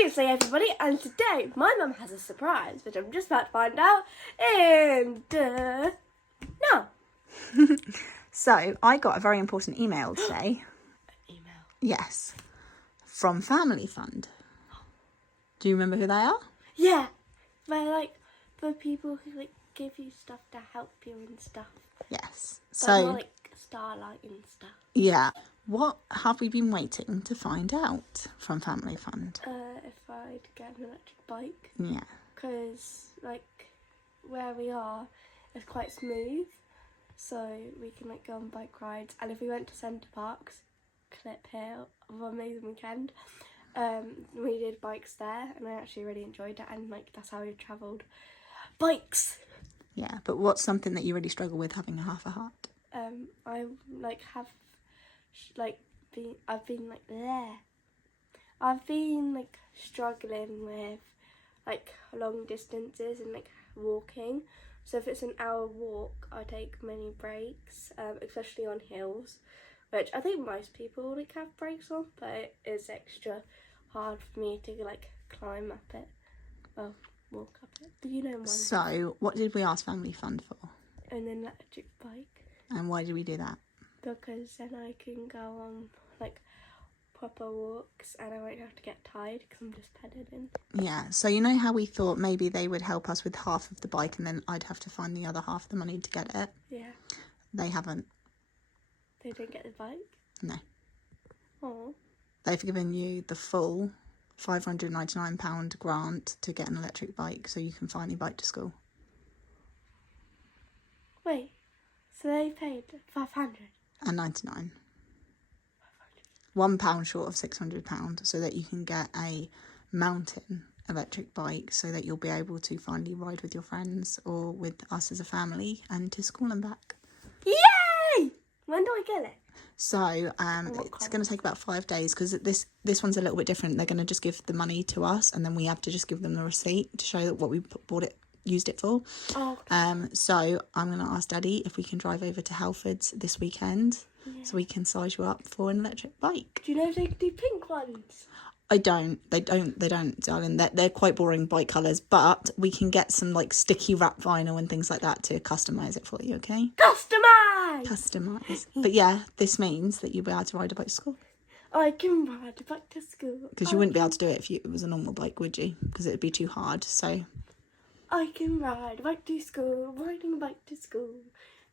Tuesday, everybody, and today my mum has a surprise, which I'm just about to find out in now. So, I got a very important email today. Email? Yes. From Family Fund. Do you remember who they are? Yeah. They're like the people who like give you stuff to help you and stuff. Yes. But So, more like starlight and stuff. yeah. What have we been waiting to find out from Family Fund? If I'd get an electric bike. Yeah. Because, like, where we are is quite smooth. So we can, like, go on bike rides. And if we went to Centre Parks, clip here of an amazing weekend, we did bikes there. And I actually really enjoyed it. And, like, that's how we travelled. Bikes! Yeah, but what's something that you really struggle with having a half a heart? I, like, have, like, I've been, like, there. I've been, like, struggling with, like, long distances and, like, walking. So if it's an hour walk, I take many breaks, especially on hills, which I think most people, like, have breaks on, but it is extra hard for me to, like, climb up it. Well, walk up it. Do you know mine? So, what did we ask Family Fund for? An electric bike. And why did we do that? Because then I can go on, like, proper walks and I won't have to get tired because I'm just pedaling. Yeah, so you know how we thought maybe they would help us with half of the bike and then I'd have to find the other half of the money to get it? Yeah. They haven't. They didn't get the bike? No. Oh. They've given you the full £599 grant to get an electric bike so you can finally bike to school. Wait, so they paid 500? And 99. £1 short of £600 so that you can get a mountain electric bike so that you'll be able to finally ride with your friends or with us as a family and to school and back. Yay! When do I get it? So it's going to take about 5 days because this one's a little bit different. They're going to just give the money to us and then we have to just give them the receipt to show that what we used it for. Oh, okay. So I'm going to ask Daddy if we can drive over to Halfords this weekend so we can size you up for an electric bike. Do you know if they can do pink ones? They don't, darling. They're quite boring bike colours, but we can get some like sticky wrap vinyl and things like that to customise it for you, okay? Customise. But yeah, this means that you'll be able to ride a bike to school. I can ride a bike to school. Because you wouldn't be able to do it if it was a normal bike, would you? Because it would be too hard, so... I can ride a bike to school, riding a bike to school.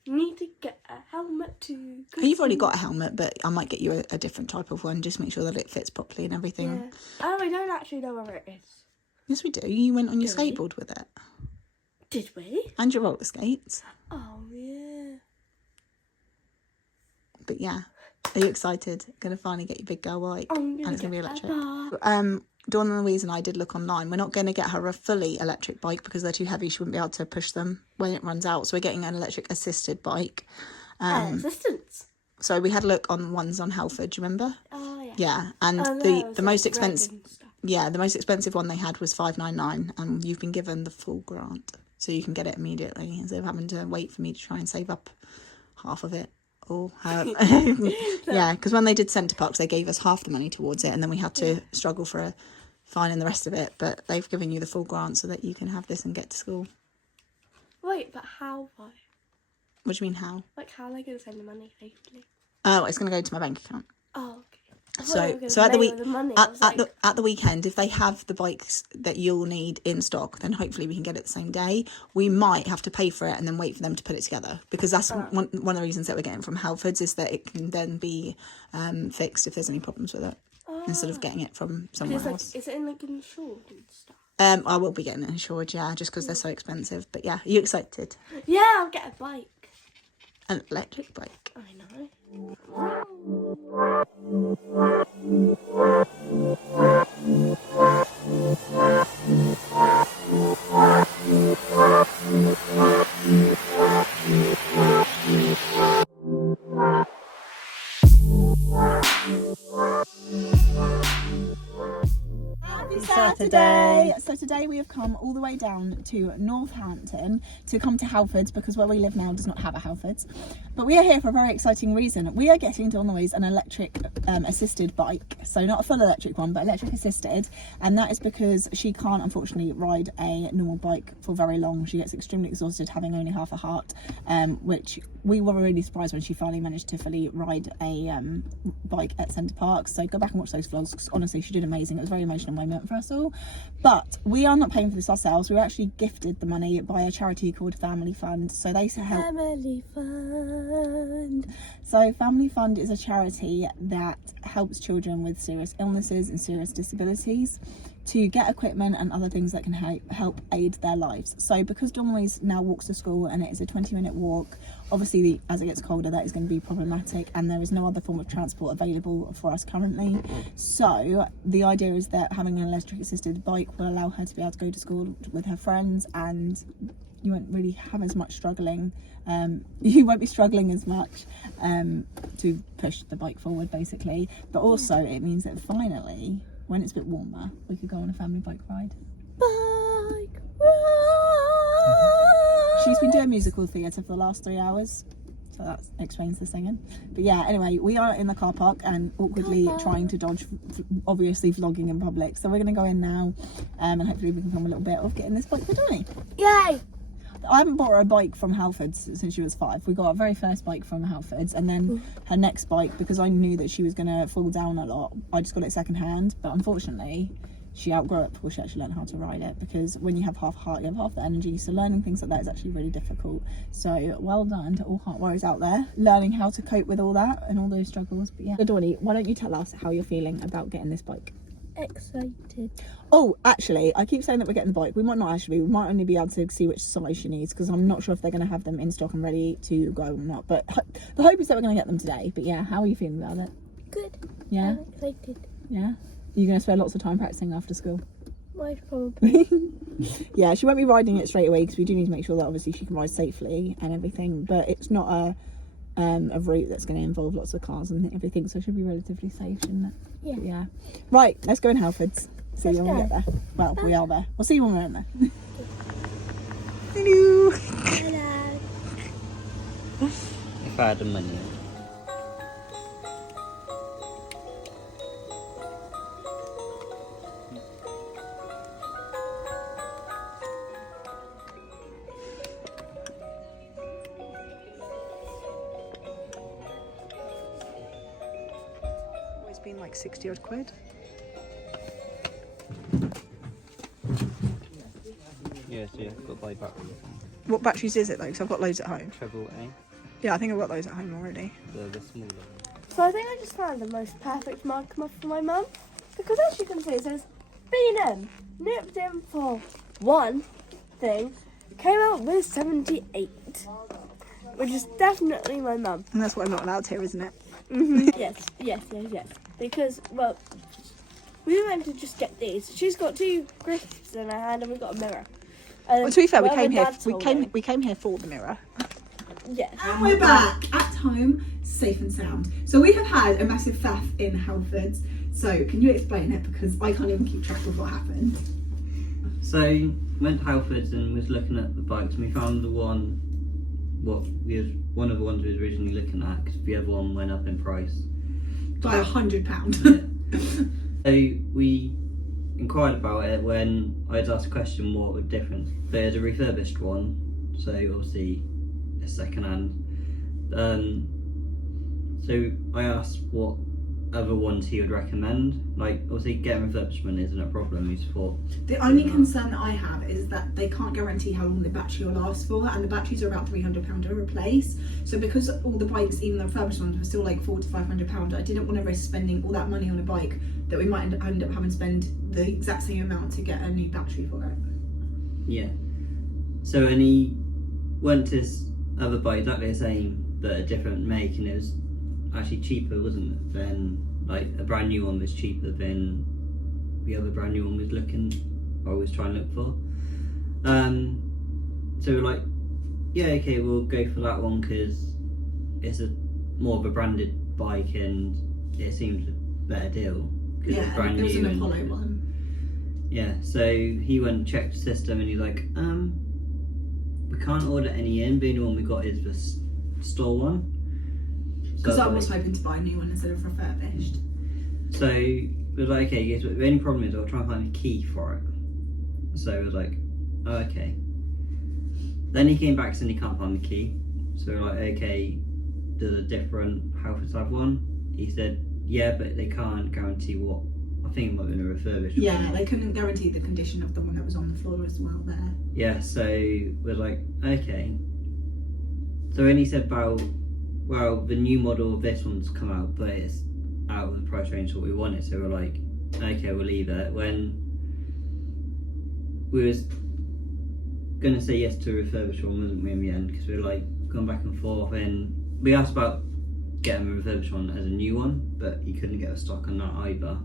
Need to get a helmet too. You've already got a helmet, but I might get you a different type of one. Just make sure that it fits properly and everything. Yeah. Oh, I don't actually know where it is. Yes, we do. You went on your skateboard with it. Did we? And your roller skates. Oh, yeah. But yeah, are you excited? Going to finally get your big girl bike. And it's going to be electric. Dawn-louise and I did look online. We're not going to get her a fully electric bike because they're too heavy. She wouldn't be able to push them when it runs out. So we're getting an electric assisted bike. Assistance. So we had a look on ones on Halfords, do you remember? Oh, yeah. Yeah, and the most expensive... Yeah, the most expensive one they had was $599 and you've been given the full grant. So you can get it immediately instead of having to wait for me to try and save up half of it. Or yeah, because when they did Centre Parks, they gave us half the money towards it and then we had to struggle for finding the rest of it. But they've given you the full grant so that you can have this and get to school. Wait, but how? Why? What do you mean how? Like, how are they going to send the money safely? Oh, it's going to go to my bank account. Oh, okay. So at the weekend, if they have the bikes that you'll need in stock, then hopefully we can get it the same day. We might have to pay for it and then wait for them to put it together because that's one of the reasons that we're getting from Halfords is that it can then be fixed if there's any problems with it instead of getting it from somewhere else. Is it like insured and stuff? I will be getting it insured, yeah, just because they're so expensive. But yeah, are you excited? Yeah, I'll get a bike. An electric bike. I know. Happy Saturday. So today we have come all the way down to Northampton to come to Halfords because where we live now does not have a Halfords. But we are here for a very exciting reason. We are getting Dawn-louise an electric assisted bike. So not a full electric one, but electric assisted. And that is because she can't unfortunately ride a normal bike for very long. She gets extremely exhausted having only half a heart, which we were really surprised when she finally managed to fully ride a bike at Centre Park. So go back and watch those vlogs because honestly she did amazing. It was a very emotional moment for us all. But we are not paying for this ourselves. We were actually gifted the money by a charity called Family Fund. So they help. Family Fund. So Family Fund is a charity that helps children with serious illnesses and serious disabilities to get equipment and other things that can help aid their lives. So because Dawn-louise now walks to school and it is a 20-minute walk, obviously as it gets colder that is going to be problematic and there is no other form of transport available for us currently. So the idea is that having an electric assisted bike will allow her to be able to go to school with her friends, and you won't really have as much struggling. You won't be struggling as much to push the bike forward basically, but also it means that finally when it's a bit warmer we could go on a family bike ride. Bike ride! She's been doing musical theatre for the last 3 hours, so that explains the singing. But yeah, anyway, we are in the car park and awkwardly trying to dodge obviously vlogging in public, so we're going to go in now and hopefully we can film a little bit of getting this bike for Donnie. Yay! I haven't bought her a bike from Halfords since she was 5. We got our very first bike from Halfords, and then her next bike, because I knew that she was going to fall down a lot, I just got it second hand. But unfortunately she outgrew it before she actually learned how to ride it, because when you have half a heart you have half the energy, so learning things like that is actually really difficult. So well done to all heart warriors out there learning how to cope with all that and all those struggles. But yeah, so Dawnie, why don't you tell us how you're feeling about getting this bike? Excited. Oh, actually, I keep saying that we're getting the bike. We might not actually. We might only be able to see which size she needs, because I'm not sure if they're going to have them in stock and ready to go or not. But the hope is that we're going to get them today. But yeah, how are you feeling about it? Good. Yeah? I'm excited. Yeah? You're going to spend lots of time practicing after school? Most probably. Yeah, she won't be riding it straight away because we do need to make sure that obviously she can ride safely and everything. But it's not a route that's going to involve lots of cars and everything, so it should be relatively safe, shouldn't it? Yeah. But yeah. Right, let's go in Halfords. See you when we get there. Well, we are there. We'll see you when we're in there. Hello. Hello. If I had the money. It's been like 60 odd quid. Yeah, so yeah, I've got to buy back What batteries is it though? Because I've got loads at home. treble A, Yeah, I think I've got those at home already. the smaller one. So I think I just found the most perfect mug for my mum, because as you can see it says B&M, nipped in for one thing, came out with 78, which is definitely my mum. And that's what I'm not allowed to, isn't it? Yes. Because, well, we were meant to just get these. She's got 2 crisps in her hand and we've got a mirror. Well, to be fair, we whatever came here. Dad told me. We came here for the mirror. Yes. And we're back at home, safe and sound. So we have had a massive faff in Halfords. So can you explain it, because I can't even keep track of what happened. So went to Halfords and was looking at the bikes, and we found one of the ones we was originally looking at, because the other one went up in price By £100. So we inquired about it when I had asked a question what was the difference. There's a refurbished one, so obviously it's second hand. So I asked what other ones he would recommend. Like, obviously getting refurbishment isn't a problem, we just thought. The only concern that I have is that they can't guarantee how long the battery will last for, and the batteries are about £300 to replace. So because all the bikes, even the refurbished ones, were still like £400 to £500, I didn't want to risk spending all that money on a bike that we might end up having to spend the exact same amount to get a new battery for it. Yeah. So and he went to his other bike, exactly the same, but a different make, and it was actually cheaper, wasn't it? Then like a brand new one was cheaper than the other brand new one was I was trying to look for. So we're like, yeah, okay, we'll go for that one because it's a more of a branded bike and it seems a better deal because it's brand new. It was an Apollo one. Yeah, so he went and checked the system and he's like, we can't order any in, the only one we got is the store one. Because I was hoping to buy a new one instead of refurbished. So we was like, okay, yes, but the only problem is I'll try and find a key for it. So we was like, oh, okay. Then he came back saying he can't find the key. So we're like, okay, does a different Halfords have one? He said, yeah, but they can't guarantee what. I think it might have been a refurbished one. Yeah, they couldn't guarantee the condition of the one that was on the floor as well there. Yeah, so we're like, okay. So when he said about, well, the new model of this one's come out, but it's out of the price range what we wanted. So we're like, okay, we'll leave it. When we was gonna say yes to a refurbished one, wasn't we, in the end? Because we were like going back and forth, and we asked about getting a refurbished one as a new one, but he couldn't get a stock on that either.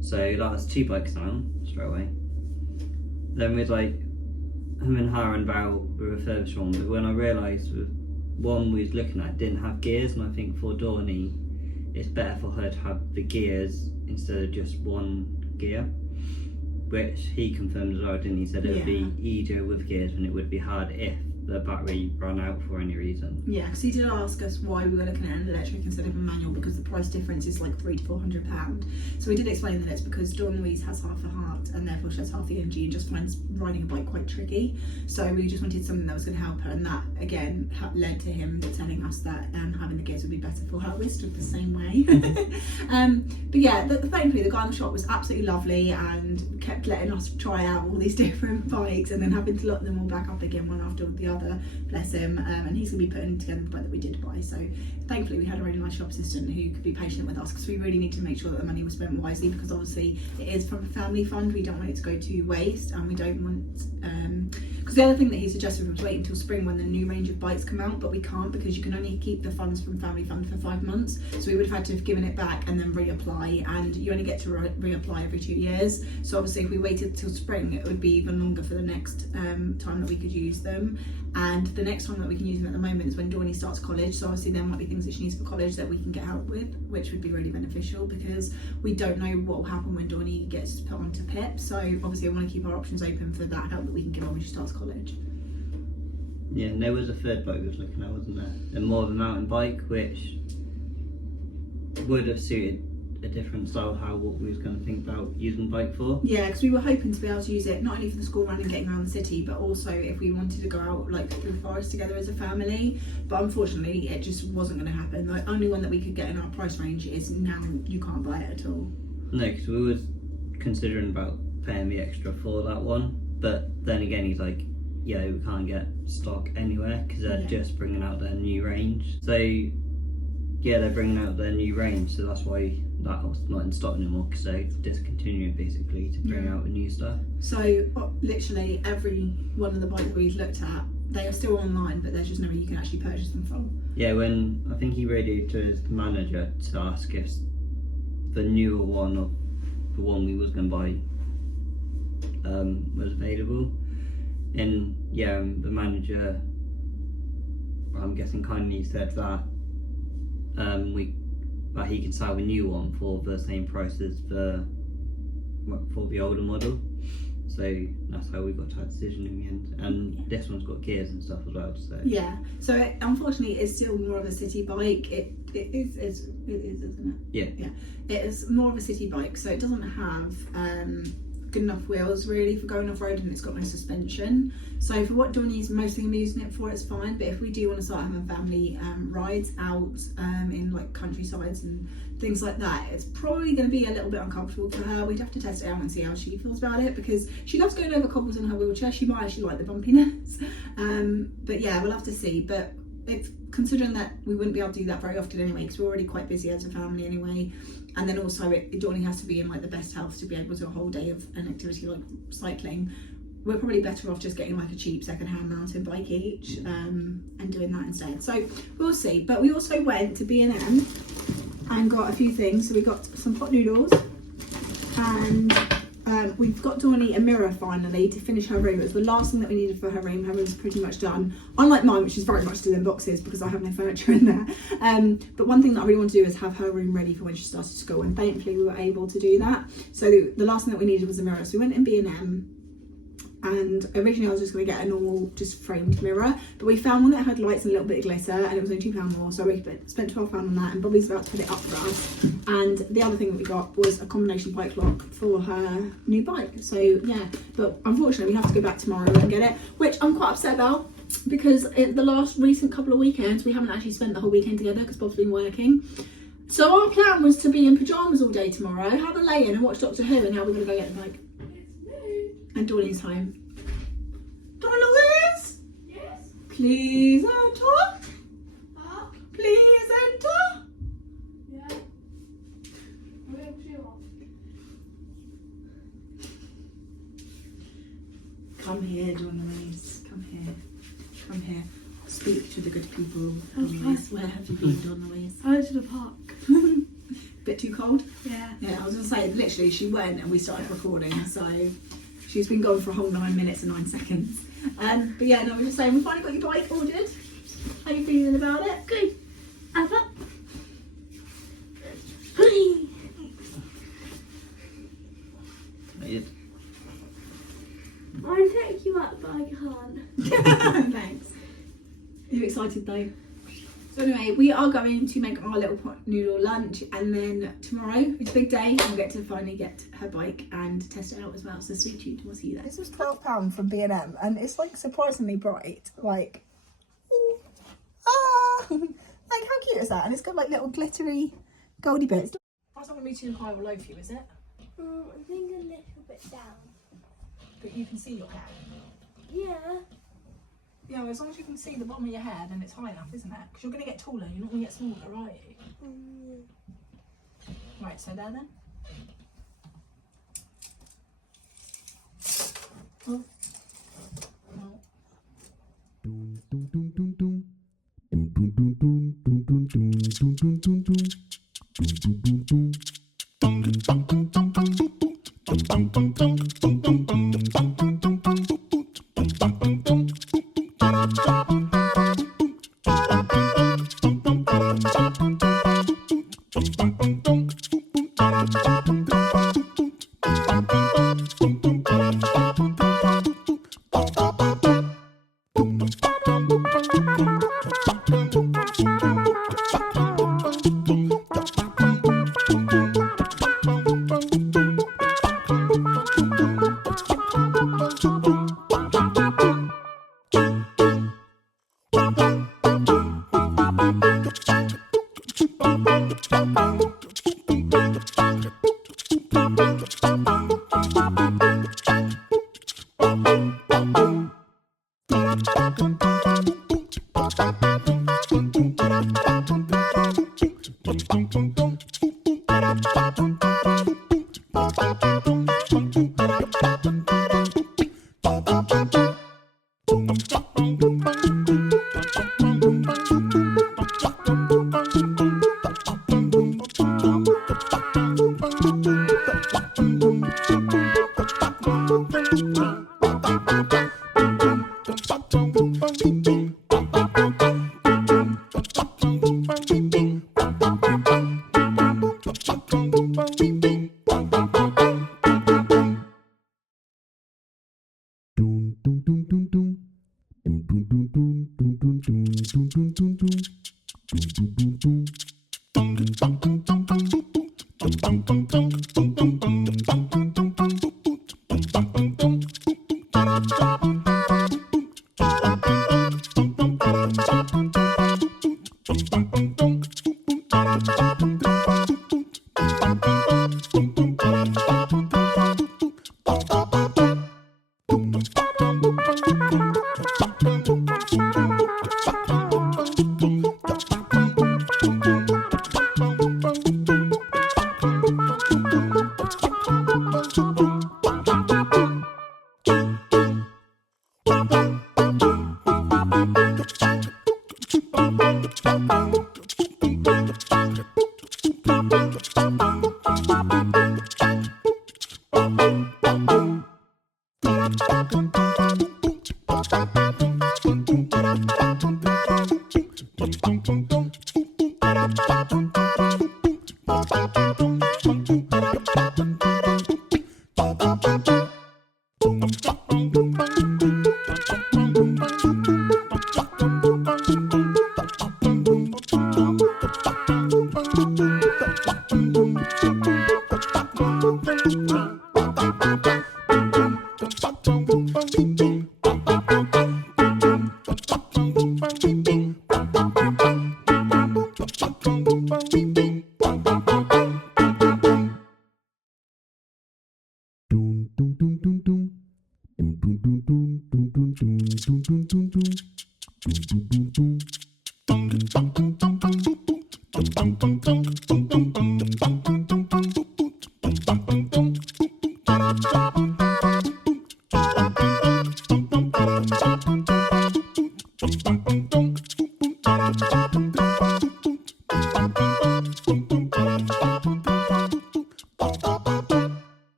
So that was 2 bikes down straight away. Then we was like, him and hiring about the refurbished one, but when I realised the one we was looking at didn't have gears, and I think for Dawnie it's better for her to have the gears instead of just one gear, which he confirmed as well, didn't he? Said it would be easier with gears and it would be hard if the battery ran out for any reason. Yeah, because he did ask us why we were looking at an electric instead of a manual, because the price difference is like £300 to £400. So we did explain that it's because Dawn-louise has half a heart and therefore she has half the energy and just finds riding a bike quite tricky. So we just wanted something that was going to help her, and that again led to him telling us that having the gears would be better for her. We stood the same way. But yeah, thankfully the guy in the shop was absolutely lovely and kept letting us try out all these different bikes, and then having to lock them all back up again one after the other, bless him. And he's going to be putting together the bike that we did buy. So thankfully we had a really nice shop assistant who could be patient with us, because we really need to make sure that the money was spent wisely, because obviously it is from a family fund. We don't want it to go to waste, and we don't want because the other thing that he suggested was wait until spring when the new range of bikes come out, but we can't, because you can only keep the funds from family fund for 5 months. So we would have had to have given it back and then reapply, and you only get to reapply every 2 years. So obviously if we waited till spring, it would be even longer for the next time that we could use them. And the next time that we can use them at the moment is when Dawnie starts college. So obviously there might be things that she needs for college that we can get help with, which would be really beneficial, because we don't know what will happen when Dawnie gets put onto PIP. So obviously I want to keep our options open for that help that we can give her when she starts college. Yeah, and there was a third bike we was looking at, wasn't there? And more of a mountain bike, which would have suited a different style how what we was going to think about using the bike for. Yeah, because we were hoping to be able to use it not only for the school run and getting around the city, but also if we wanted to go out like through the forest together as a family. But unfortunately it just wasn't going to happen. The only one that we could get in our price range is now you can't buy it at all. No, because we was considering about paying the extra for that one, but then again he's like, yeah, we can't get stock anywhere because they're just bringing out their new range. So yeah, they're bringing out their new range, so that's why that's not in stock anymore, because they're discontinuing basically to bring out the new stuff. So literally every one of the bikes that we've looked at, they are still online, but there's just nowhere you can actually purchase them from. Yeah, when I think he radioed to his manager to ask if the newer one or the one we was going to buy was available. And yeah, the manager, I'm guessing, kindly said that that he can sell a new one for the same price as for the older model. So that's how we got to that decision in the end. And this one's got gears and stuff as well. So yeah, so unfortunately it's still more of a city bike. It is, isn't it? Yeah. It is more of a city bike, so it doesn't have good enough wheels really for going off-road, and it's got no suspension. So for what Dawnie's mostly using it for, it's fine, but if we do want to start having family rides out in like countrysides and things like that, it's probably going to be a little bit uncomfortable for her. We'd have to test it out and see how she feels about it, because she loves going over cobbles in her wheelchair. She might actually like the bumpiness. But yeah, we'll have to see. But it's considering that we wouldn't be able to do that very often anyway, because we're already quite busy as a family anyway. And then also Dawnie has to be in like the best health to be able to do a whole day of an activity like cycling. We're probably better off just getting like a cheap second-hand mountain bike each and doing that instead. So we'll see. But we also went to B&M and got a few things. So we got some pot noodles and we've got Dawn-louise a mirror finally to finish her room. It was the last thing that we needed for her room. Her room's pretty much done. Unlike mine, which is very much still in boxes because I have no furniture in there. But one thing that I really want to do is have her room ready for when she started school, and thankfully we were able to do that. So the last thing that we needed was a mirror. So we went in B&M, and originally I was just going to get a normal just framed mirror, but we found one that had lights and a little bit of glitter, and it was only £2 more, so we spent £12 on that, and Bobby's about to put it up for us. And the other thing that we got was a combination bike lock for her new bike. So yeah, but unfortunately we have to go back tomorrow and get it, which I'm quite upset about, because in the last recent couple of weekends we haven't actually spent the whole weekend together because Bob's been working. So our plan was to be in pyjamas all day tomorrow, have a lay in and watch Doctor Who, and now we're going to go get the bike. And Dawn-louise home. Dawn-louise? Yes? Please enter. Please enter. Yeah. Come here, Dawn-louise. Come here. Come here. Speak to the good people. Dawn-louise, where have you been, Dawn-louise? I went to the park. Bit too cold? Yeah. Yeah, I was going to say, literally, she went and we started recording, so she's been gone for a whole 9 minutes and 9 seconds. But yeah, no, we're just saying, we finally got your bike ordered. How are you feeling about it? Good. Up. I'll take you up, but I can't. Thanks. Are you excited though? So anyway, we are going to make our little pot noodle lunch, and then tomorrow it's a big day. We'll get to finally get her bike and test it out as well. So stay tuned. We'll see you there. This was £12 from B&M, and it's like surprisingly bright. Like, ooh, like how cute is that? And it's got like little glittery, goldy bits. That's not gonna be too high or low for you, is it? I think a little bit down. But you can see your hair. Yeah. Yeah, well, as long as you can see the bottom of your hair, then it's high enough, isn't it? Because you're going to get taller, you're not going to get smaller, are you? Right, so there then. Oh.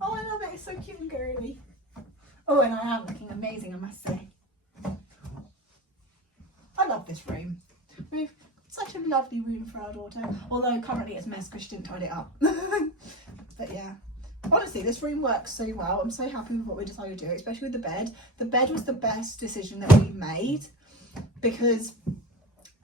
Oh, I love it. It's so cute and girly. Oh, and I am looking amazing, I must say. I love this room. We've such a lovely room for our daughter. Although currently it's a mess because she didn't tidy it up. But yeah. Honestly, this room works so well. I'm so happy with what we decided to do, especially with the bed. The bed was the best decision that we made because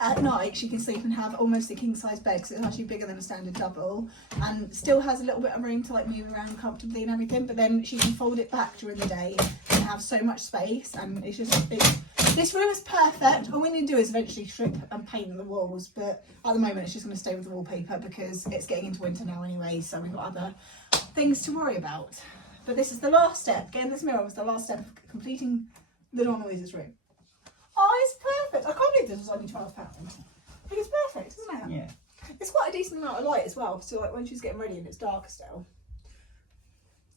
at night she can sleep and have almost a king size bed because it's actually bigger than a standard double and still has a little bit of room to like move around comfortably and everything, but then she can fold it back during the day and have so much space, and it's just this room is perfect. All we need to do is eventually strip and paint the walls, but at the moment it's just going to stay with the wallpaper because it's getting into winter now anyway, so we've got other things to worry about. But this is the last step. Getting this mirror was the last step of completing the Dawn-louise's room. Oh, it's perfect. I can't believe this was only £12. I think it's perfect, isn't it? Yeah. It's quite a decent amount of light as well. So like when she's getting ready and it's darker still.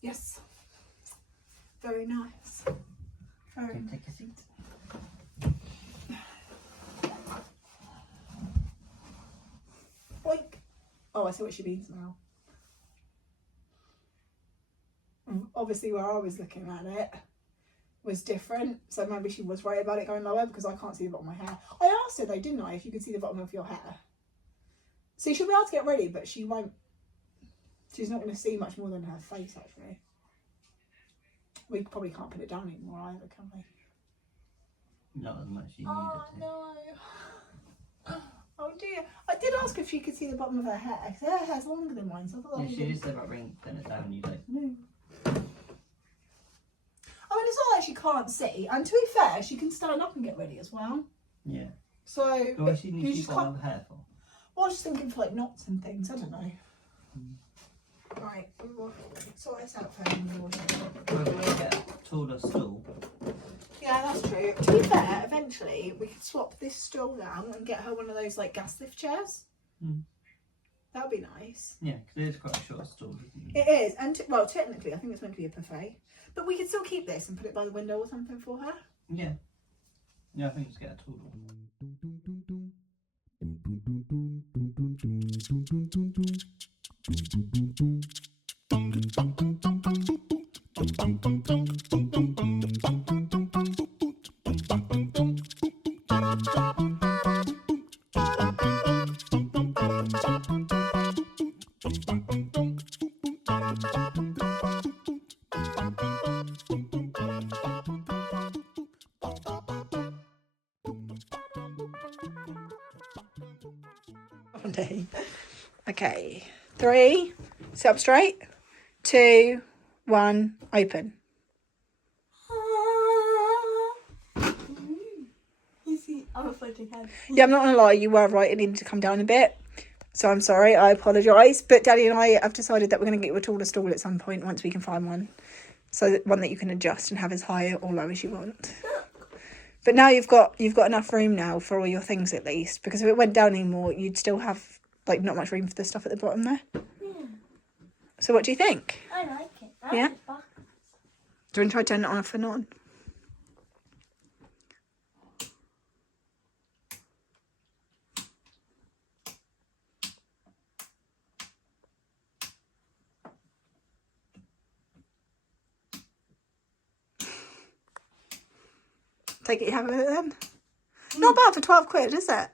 Yes. Very nice. Very nice. Take a seat. Boink. Oh, I see what she means now. Obviously where I was looking at it was different, so maybe she was worried about it going lower because I can't see the bottom of my hair. I asked her though, didn't I, if you could see the bottom of your hair. So she'll be able to get ready, but she won't, she's not going to see much more than her face actually. We probably can't put it down anymore either, can we? Not as much as you Oh needed no. Oh dear. I did ask her if she could see the bottom of her hair, because her hair's longer than mine, so I thought to. that Yeah, she did say about bringing it down and you like, no. I mean, it's not like she can't see, and to be fair, she can stand up and get ready as well. Yeah. So, So what she you needs just to can't. have hair for? Well, I was just thinking for like knots and things. I don't know. Right, we'll sort this out for her. We're going to get a taller stool. Yeah, that's true. To be fair, eventually we could swap this stool down and get her one of those like gas lift chairs. Mm. That would be nice. Yeah, because it is quite a short stool, isn't it? It is, and well, technically, I think it's meant to be a buffet, but we could still keep this and put it by the window or something for her. Yeah. Yeah, I think just get a taller one. Okay, 3, sit up straight, 2, 1, open. I'm a floating head. Yeah, I'm not gonna lie, you were right, it needed to come down a bit. So I'm sorry, I apologise. But Daddy and I have decided that we're going to get you a taller stool at some point once we can find one. So one that you can adjust and have as high or low as you want. But now you've got enough room now for all your things at least. Because if it went down anymore, you'd still have like not much room for the stuff at the bottom there. Yeah. So what do you think? I like it. I Yeah? like it back. Do you want to try turning it on off and on? Take it you have with it then. Not bad for 12 quid, is it?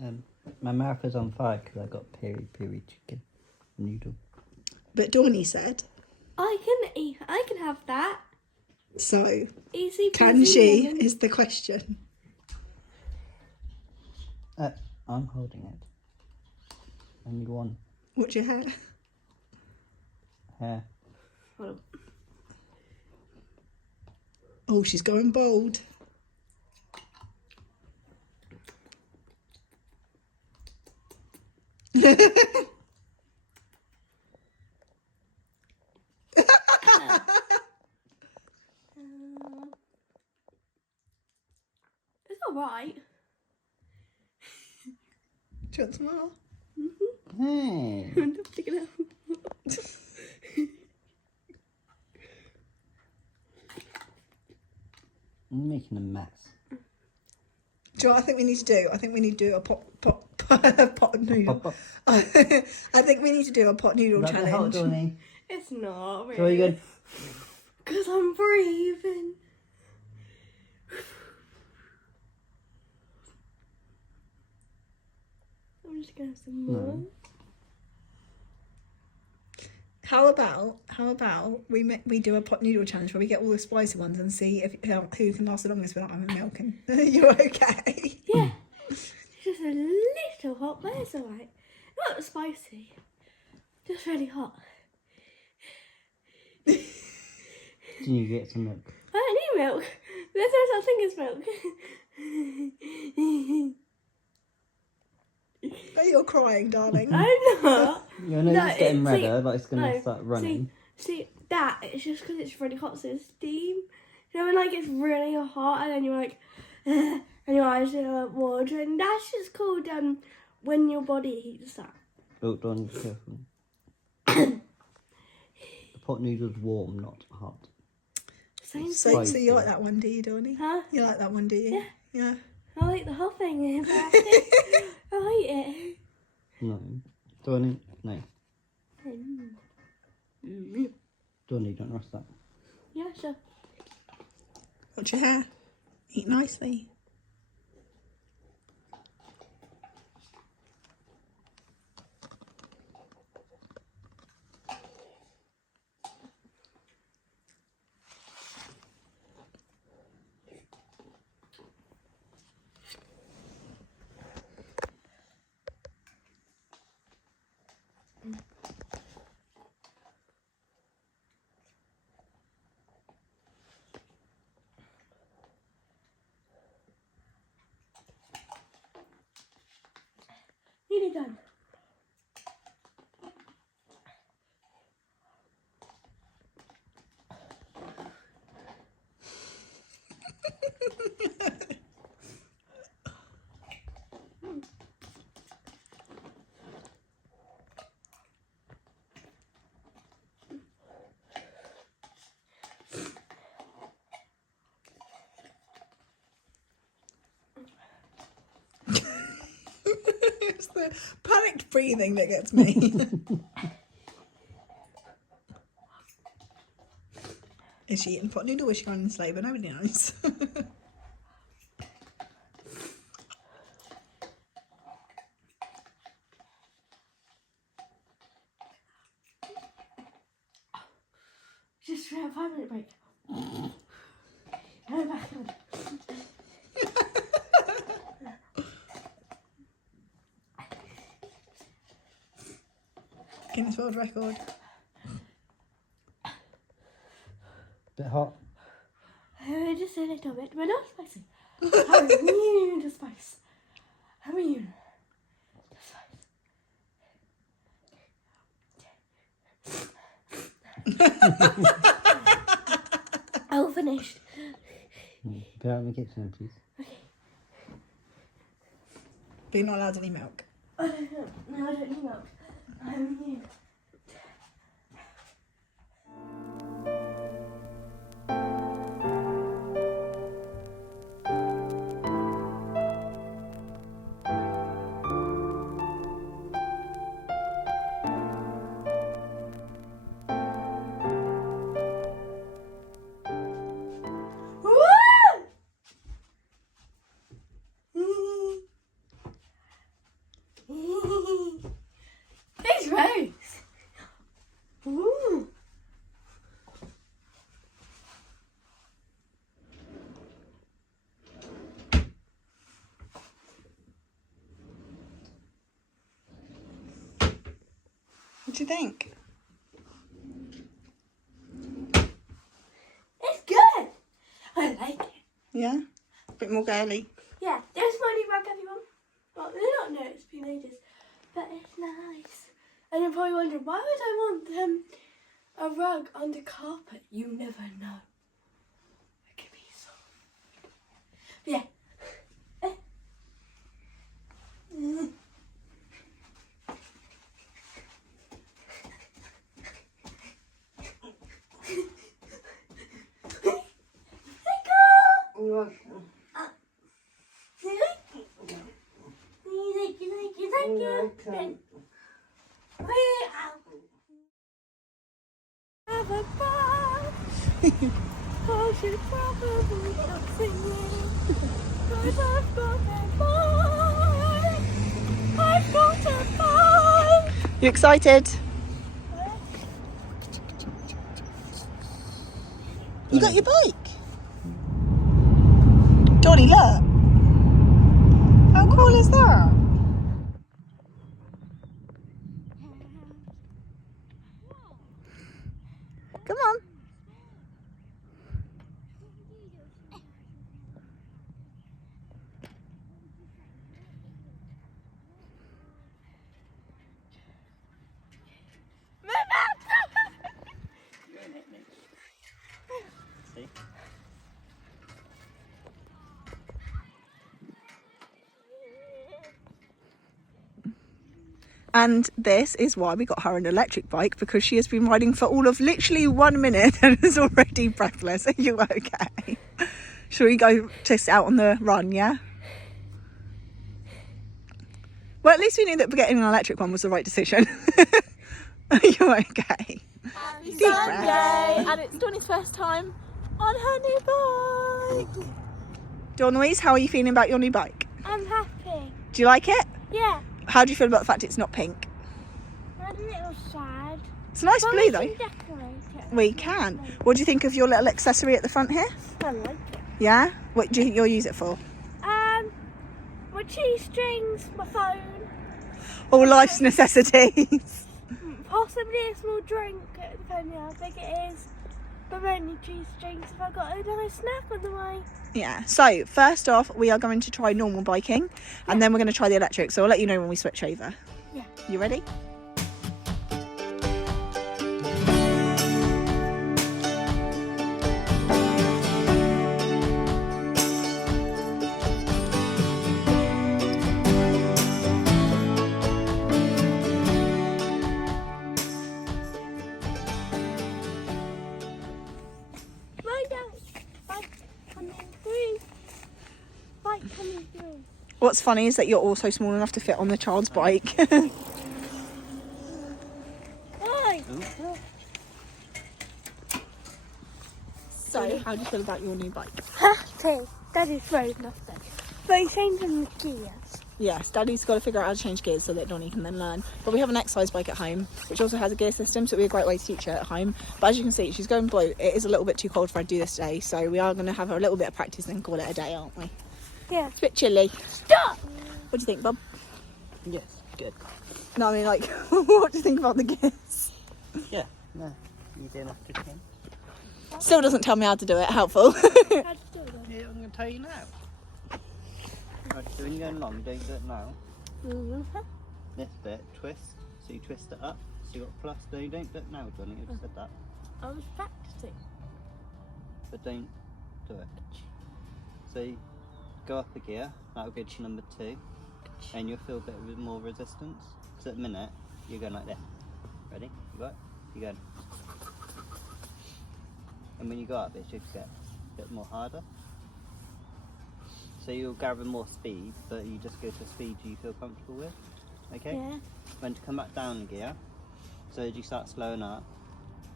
12. My mouth is on fire because I got peri chicken noodle. But Dawny said. I can have that. So, Easy can she, is the question. I'm holding it. I need one. What's your hair? Hair. Hold on. Oh, she's going bold. It's alright. Do you want some more? Hey. Pick it up. Mm. I'm making a mess. Do you know what I think we need to do? I think we need to do a pot noodle. I think we need to do a pot noodle Like the hot, challenge. Donny. It's not So are you really. good? Because I'm breathing. I'm just going to have some more. No. How about we do a pot noodle challenge where we get all the spicy ones and see if who can last the longest without having milk. And you're okay. Yeah. It's just a little hot, but it's alright. Not spicy. Just really hot. Can you get some milk? I don't need milk. There's no such thing as milk. Oh, you're crying, darling. I'm not. Your nose is getting see- redder, like it's going to no, start running. See, that, it's just because it's really hot, so it's steam. You know when like it's really hot and then you're like, and your eyes are like water, and that's just called when your body heats up. Oh, Don, be careful. The pot noodle's warm, not hot. Same So thing. you like that one, do you, Donny? Huh? You like that one, do you? Yeah. Yeah. I like the whole thing. In fact. I like it. No. Donny, no. Donny, don't rush that. Yeah, sure. Watch your hair. Eat nicely. Nearly done. It's the panicked breathing that gets me. Is she eating pot noodle or is she going into labour? Nobody knows. Just for a 5-minute break. Go back on. Guinness World Record. Bit hot. Just a little bit, but not spicy. I'm immune to spice. I'm immune to spice. All finished. Put out in the kitchen, please. But you're not allowed any milk. No, I don't need milk. I'm immune. What do you think? It's good. I like it. Yeah? A bit more girly. Yeah, there's my new rug, everyone. Well, they don't know, it's been ages, but it's nice. And you're probably wondering, why would I want a rug under carpet? You never know. It could be soft. Yeah. Thank you. Have a ball. Oh, she's probably not singing. Cause I've got a ball. I've got a ball. You excited? You got your bike? Donnie, look. How cool is that? Come on. And this is why we got her an electric bike, because she has been riding for all of literally 1 minute and is already breathless. Are you okay? Shall we go test out on the run, yeah? Well, at least we knew that getting an electric one was the right decision. Are you okay? Happy Sunday! And it's Donnie's first time on her new bike. Dawn-louise, how are you feeling about your new bike? I'm happy. Do you like it? Yeah. How do you feel about the fact it's not pink? I'm a little sad. It's a nice But blue we though. can decorate it. We can. What do you think of your little accessory at the front here? I like it. Yeah? What do you think you'll use it for? My cheese strings, my phone, All life's necessities. possibly a small drink, depending on how big it is. But mainly cheese strings if I got a nice snack on the way. Yeah. So first off, we are going to try normal biking, and then we're going to try the electric. So I'll let you know when we switch over. Yeah. You ready? Bike coming through. What's funny is that you're also small enough to fit on the child's bike. Hi. So, how do you feel about your new bike? Happy. Daddy's very nothing. But he's changing the gears. Yes, Daddy's got to figure out how to change gears so that Donnie can then learn. But we have an exercise bike at home, which also has a gear system, so it'll be a great way to teach her at home. But as you can see, she's going blue. It is a little bit too cold for her to do this today, so we are going to have her a little bit of practice and then call it a day, aren't we? Yeah. It's a bit chilly. Stop! What do you think, Bob? Yes, good. No, I mean, like, what do you think about the gears? Yeah, no, you didn't have to change. Still doesn't tell me how to do it. Helpful. How'd you do it then? Yeah, I'm going to tell you now. Right, so when you're going along, don't do it now. Mm-hmm. This bit, twist, so you twist it up. So you got plus, no, you don't do it now, Johnny, I just said that. I was practicing. But don't do it. So you go up a gear, that'll get you number 2. And you'll feel a bit more resistance. Because at the minute, you're going like this. Ready? You got it? You're going. And when you go up, it should get a bit more harder. So you'll gather more speed, but you just go to a speed you feel comfortable with. Okay? Yeah. When to come back down a gear, so as you start slowing up,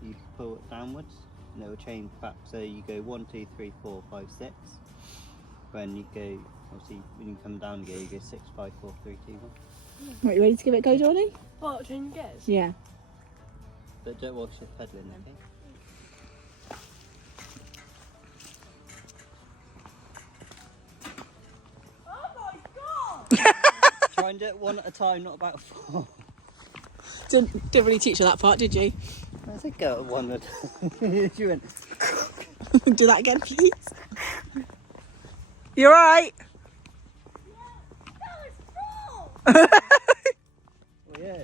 you pull it downwards, and it will change back. So you go 1, 2, 3, 4, 5, 6. When you go, obviously, when you come down a gear, you go 6, 5, 4, 3, 2, 1. Right, you ready to give it a go, Johnny? What, change gears? Yeah. But don't watch the pedaling, okay? Oh my god! Try and do it one at a time, not about 4. Didn't really teach her that part, did you? I think I wondered. She went. Do that again, please. You alright? Oh yeah.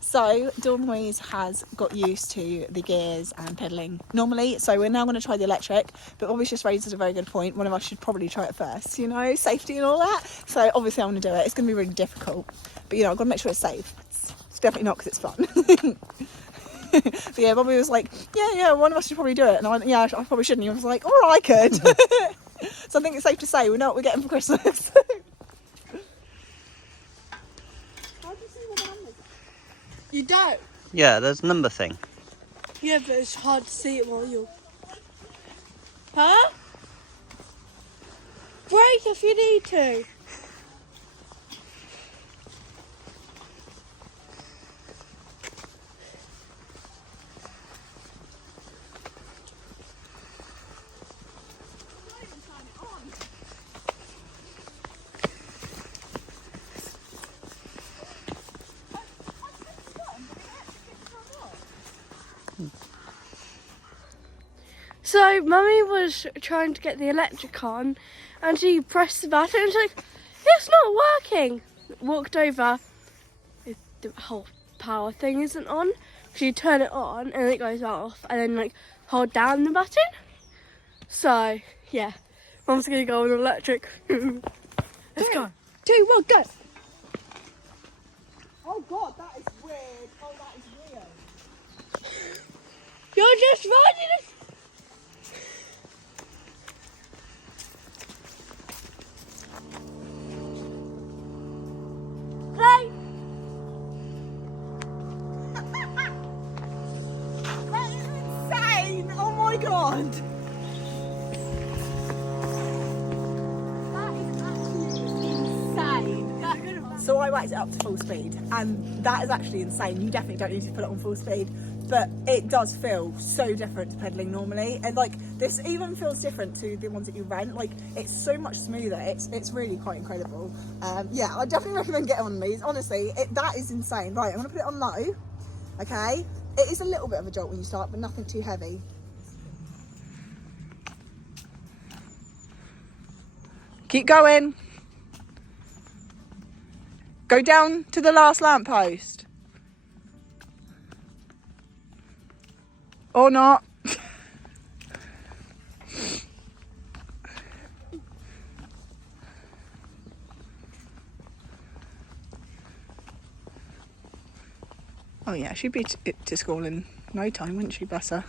So Dawn-louise has got used to the gears and pedalling normally, so we're now going to try the electric, but Bobby's just raised a very good point. One of us should probably try it first, you know, safety and all that. So obviously I'm going to do it. It's going to be really difficult, but you know, I've got to make sure it's safe. It's definitely not because it's fun. But yeah, Bobby was like, yeah, one of us should probably do it. And I went, yeah, I probably shouldn't. He was like, all right, I could. So I think it's safe to say we know what we're getting for Christmas. You don't? Yeah, there's a number thing. Yeah, but it's hard to see it while you're... Huh? Break if you need to. So Mummy was trying to get the electric on and she pressed the button and she's like, it's not working. Walked over, the whole power thing isn't on. She turn it on and it goes off and then like hold down the button. So yeah, Mum's gonna go on electric. Let's go. 2, 1, go. Oh God, that is weird. Oh, that is weird. You're just riding it. Play. That is insane. Oh my God. That is actually insane. So I whacked it up to full speed, and that is actually insane. You definitely don't need to put it on full speed, but it does feel so different to pedalling normally. And like this even feels different to the ones that you rent. Like it's so much smoother. It's really quite incredible. Yeah, I definitely recommend getting one of these. Honestly, that is insane. Right, I'm gonna put it on low. Okay, it is a little bit of a jolt when you start, but nothing too heavy. Keep going. Go down to the last lamppost. Or not. Oh yeah, she'd be to school in no time, wouldn't she, bless her?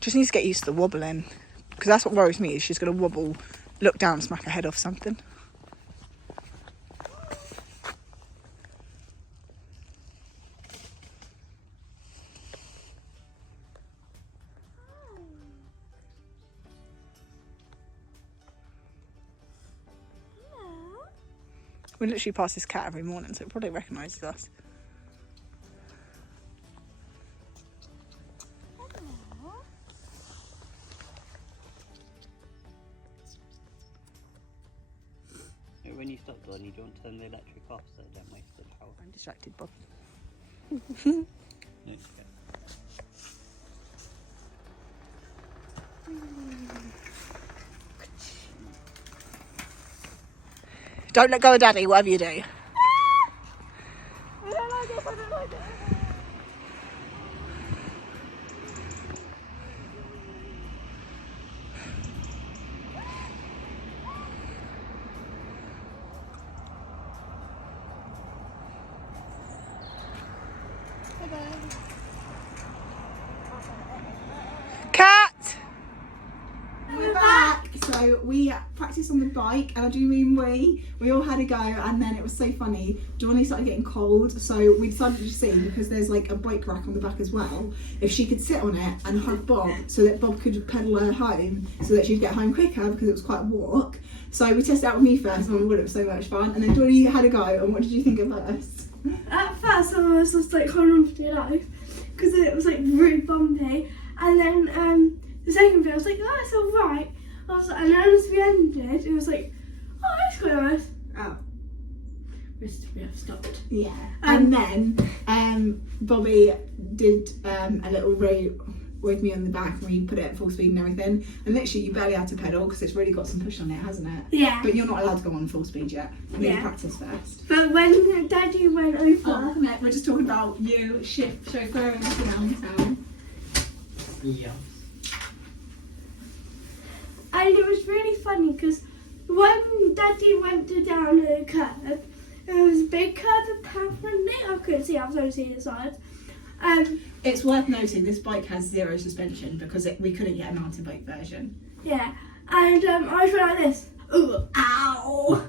Just needs to get used to the wobbling, because that's what worries me, is she's going to wobble, look down, smack her head off something. We literally pass this cat every morning, so it probably recognises us. When you stop, Dawn, you don't turn the electric off so don't waste the power. I'm distracted, Bob. No, it's okay. Don't let go of Daddy, whatever you do. I don't like it, I don't like it. Cat! We're back. So we practiced on the bike, and I do mean we all had a go, and then it was so funny. Dawn started getting cold, so we decided to see, because there's like a bike rack on the back as well, if she could sit on it and hug Bob so that Bob could pedal her home so that she'd get home quicker, because it was quite a walk. So we tested it out with me first, and oh my God, it was so much fun. And then Dawn had a go, and what did you think of first? At first I was just like holding on for dear life because it was like really bumpy, and then the second bit I was like, oh, it's alright. And then as we ended, it was like, oh, that's quite nice. Oh. We have stopped. Yeah. And then Bobby did a little route with me on the back when you put it at full speed and everything. And literally you barely had to pedal because it's really got some push on it, hasn't it? Yeah. But you're not allowed to go on full speed yet. We need to practice first. But when Daddy went over... Oh, we're just talking about you chauffeuring around town. Yeah. And it was really funny because when Daddy went down the curb, it was a big curb apparently. I couldn't see, I was only seeing the sides. It's worth noting this bike has 0 suspension because we couldn't get a mountain bike version. Yeah, and I was like this. Ooh, ow!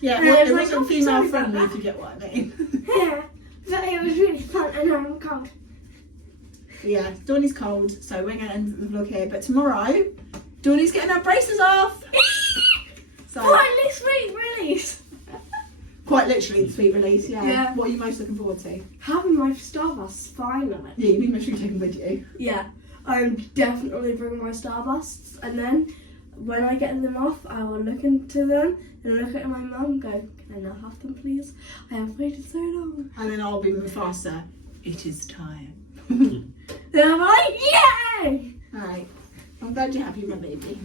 Yeah, And well, it it was wasn't like, female sorry friendly about if you get what I mean. Yeah, but it was really fun and now I'm cold. Yeah, Dawnie's cold, so we're going to end the vlog here. But tomorrow, Dawnie's getting her braces off. So Finally, sweet release. quite literally the sweet release, yeah. Yeah. What are you most looking forward to? Having my Starbusts finally. Yeah, you need to make sure you take them with you. Yeah, I'm definitely bringing my Starbusts, and then when I get them off, I will look into them and look at my mum and go, can I now have them please? I have waited so long. And then I'll be faster. It is time. Then I'm like, yay! Alright. I'm glad you're happy, my baby.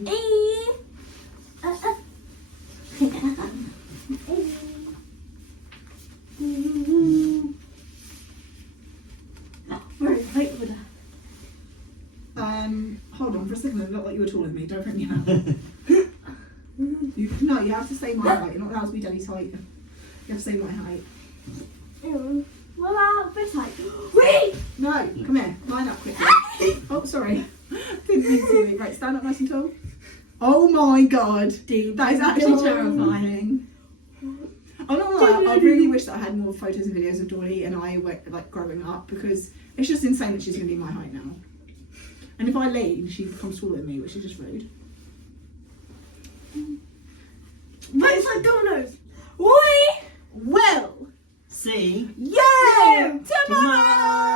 Very late with Hold on for a second. It looked like you were taller than me. Don't bring me out. No, you have to say my height. You're not allowed to be Daddy's height. You have to say my height. What about this height? Wait! No, come here. Line up quickly. Oh, sorry. Didn't mean to do it. Right, stand up nice and tall. Oh my god. That is actually terrifying. I'm not gonna lie, I really wish that I had more photos and videos of Dawnie and I like growing up because it's just insane that she's gonna be my height now. And if I lean, she becomes taller than me, which is just rude. But it's like dominoes. We will See? you tomorrow!